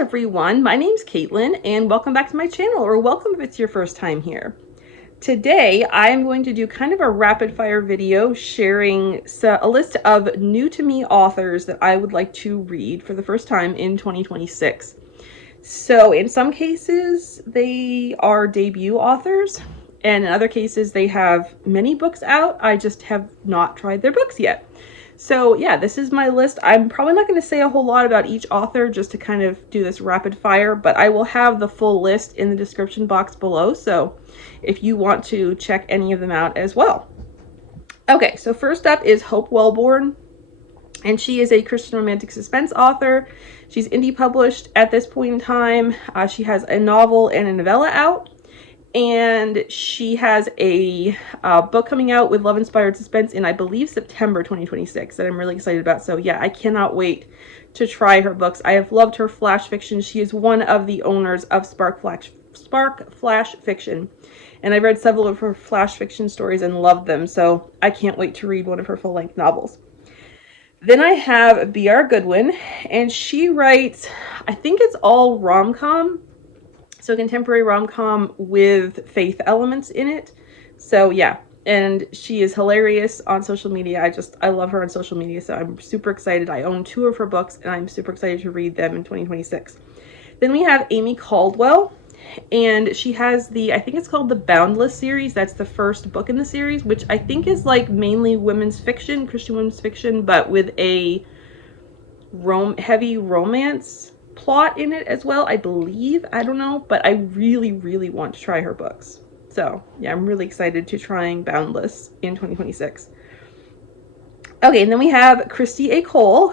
everyone, my name's Caitlyn and welcome back to my channel, or welcome if it's your first time here. Today I am going to do kind of a rapid fire video sharing a list of new to me authors that I would like to read for the first time in 2026. So in some cases they are debut authors, and in other cases they have many books out. I just have not tried their books yet. So yeah, this is my list. I'm probably not going to say a whole lot about each author just to kind of do this rapid fire, but I will have the full list in the description box below, so if you want to check any of them out as well. Okay, so first up is Hope Welborn, and she is a Christian romantic suspense author. She's indie published at this point in time. She has a novel and a novella out. And she has a book coming out with love-inspired suspense in, I believe, September 2026 that I'm really excited about. So yeah, I cannot wait to try her books. I have loved her flash fiction. She is one of the owners of Spark Flash Fiction. And I read several of her flash fiction stories and loved them. So I can't wait to read one of her full-length novels. Then I have B.R. Goodwin, and she writes, I think it's all rom-com. So contemporary rom-com with faith elements in it. So yeah, and she is hilarious on social media. I love her on social media, so I'm super excited. I own 2 of her books, and I'm super excited to read them in 2026. Then we have Amy Caldwell, and she has I think it's called the Boundless series. That's the first book in the series, which I think is like mainly women's fiction, Christian women's fiction, but with a heavy romance plot in it as well, I believe. I don't know, but I really, really want to try her books. So yeah, I'm really excited to trying Boundless in 2026. Okay, and then we have Kristi A.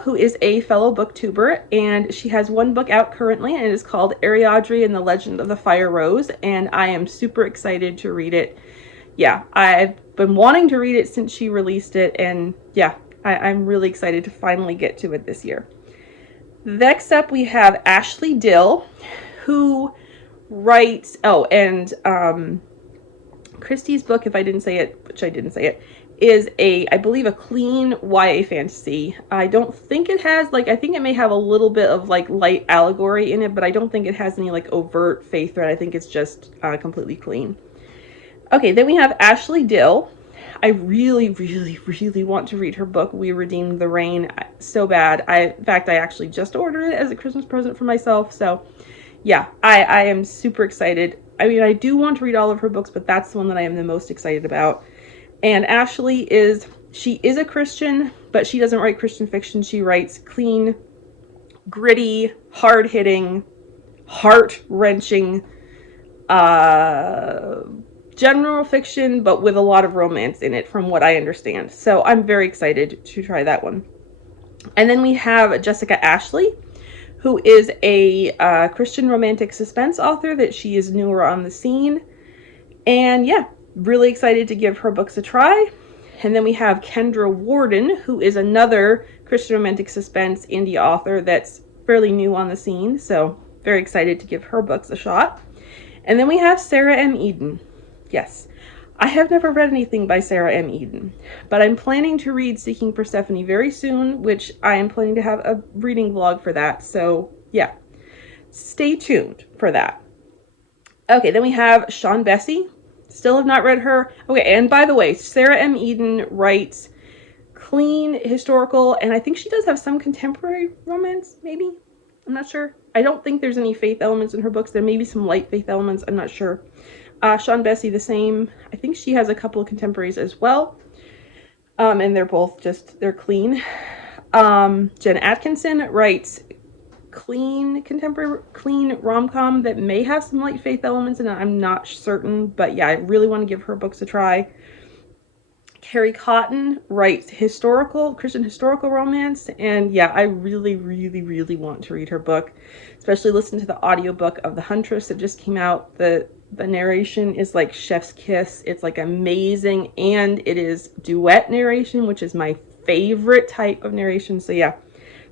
who is a fellow booktuber, and she has one book out currently, and it is called Ariadne and the Legend of the Fire Rose, and I am super excited to read it. Yeah, I've been wanting to read it since she released it, and yeah, I'm really excited to finally get to it this year. Next up, we have Ashley Dill, who writes, Kristi's book, if I didn't say it, which I didn't say it, is I believe a clean YA fantasy. I don't think it has, I think it may have a little bit of, light allegory in it, but I don't think it has any, overt faith thread. I think it's just completely clean. Okay, then we have Ashley Dill. I really, really, really want to read her book, We Redeemed the Rain, so bad. In fact, I actually just ordered it as a Christmas present for myself. So yeah, I am super excited. I mean, I do want to read all of her books, but that's the one that I am the most excited about. And Ashley is a Christian, but she doesn't write Christian fiction. She writes clean, gritty, hard-hitting, heart-wrenching, general fiction, but with a lot of romance in it, from what I understand. So I'm very excited to try that one. And then we have Jessica Ashley, who is a Christian romantic suspense author that she is newer on the scene. And yeah, really excited to give her books a try. And then we have Kendra Warden, who is another Christian romantic suspense indie author that's fairly new on the scene. So very excited to give her books a shot. And then we have Sarah M. Eden. Yes, I have never read anything by Sarah M. Eden, but I'm planning to read Seeking Persephone very soon, which I am planning to have a reading vlog for that. So yeah, stay tuned for that. Okay, then we have Sian Bessey. Still have not read her. Okay, and by the way, Sarah M. Eden writes clean historical, and I think she does have some contemporary romance, maybe. I'm not sure. I don't think there's any faith elements in her books. There may be some light faith elements. I'm not sure. Sian Bessey, the same. I think she has a couple of contemporaries as well. And they're both they're clean. Jen Atkinson writes clean rom-com that may have some light faith elements in it. I'm not certain, but yeah, I really want to give her books a try. Carrie Cotten writes Christian historical romance, and yeah, I really, really, really want to read her book, especially listen to the audiobook of The Huntress that just came out. The narration is like chef's kiss. It's amazing, and it is duet narration, which is my favorite type of narration. So yeah,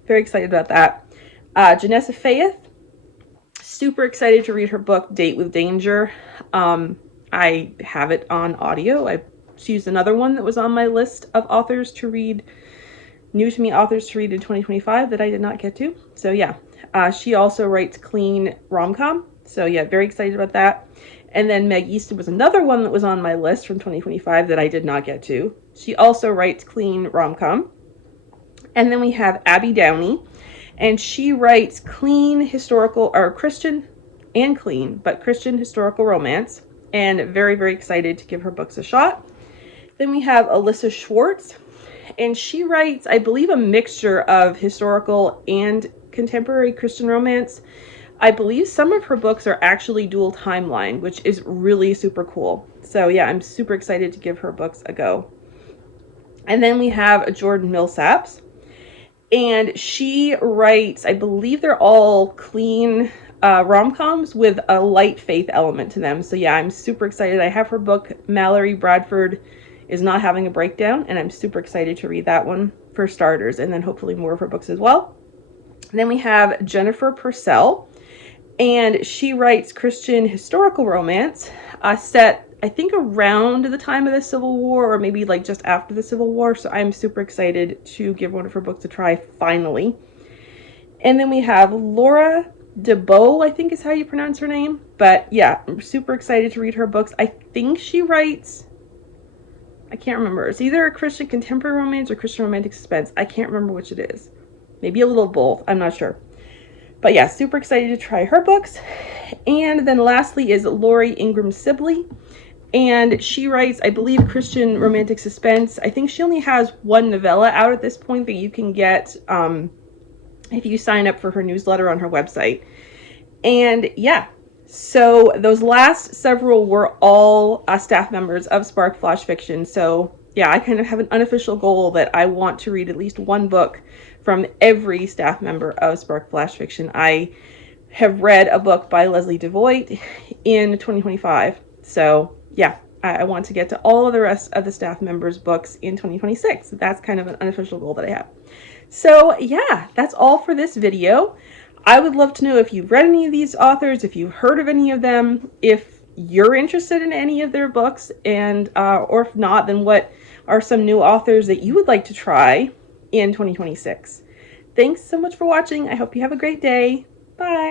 very excited about that. Janessa Fayeth, super excited to read her book Date with Danger. I have it on audio. I choose another one that was on my list of authors to read, new to me authors to read in 2025 that I did not get to. So yeah, She also writes clean rom-com. So yeah, very excited about that. And then Meg Easton was another one that was on my list from 2025 that I did not get to. She also writes clean rom-com. And then we have Abbey Downey, and she writes clean historical, or Christian and clean, but Christian historical romance, and very, very excited to give her books a shot. Then we have Alyssa Schwarz, and she writes, I believe, a mixture of historical and contemporary Christian romance. I believe some of her books are actually dual timeline, which is really super cool. So yeah, I'm super excited to give her books a go. And then we have Jordan Millsaps, and she writes, I believe they're all clean rom-coms with a light faith element to them. So yeah, I'm super excited. I have her book, Mallory Bradford is Not Having a Breakdown, and I'm super excited to read that one for starters, and then hopefully more of her books as well. And then we have Jennifer Purcell, and she writes Christian historical romance set, I think, around the time of the Civil War, or maybe like just after the Civil War. So I'm super excited to give one of her books a try finally. And then we have Laura Debow, I think is how you pronounce her name. But yeah, I'm super excited to read her books. I think she writes, I can't remember. It's either a Christian contemporary romance or Christian romantic suspense. I can't remember which it is. Maybe a little of both. I'm not sure. But yeah, super excited to try her books. And then lastly is Laurie Ingram Sibley. And she writes, I believe, Christian romantic suspense. I think she only has one novella out at this point that you can get if you sign up for her newsletter on her website. And yeah, so those last several were all staff members of Spark Flash Fiction. So yeah, I kind of have an unofficial goal that I want to read at least one book from every staff member of Spark Flash Fiction. I have read a book by Leslie Devoit in 2025. So yeah, I want to get to all of the rest of the staff members' books in 2026. That's kind of an unofficial goal that I have. So yeah, that's all for this video. I would love to know if you've read any of these authors, if you've heard of any of them, if you're interested in any of their books, and or if not, then what are some new authors that you would like to try in 2026. Thanks so much for watching. I hope you have a great day. Bye.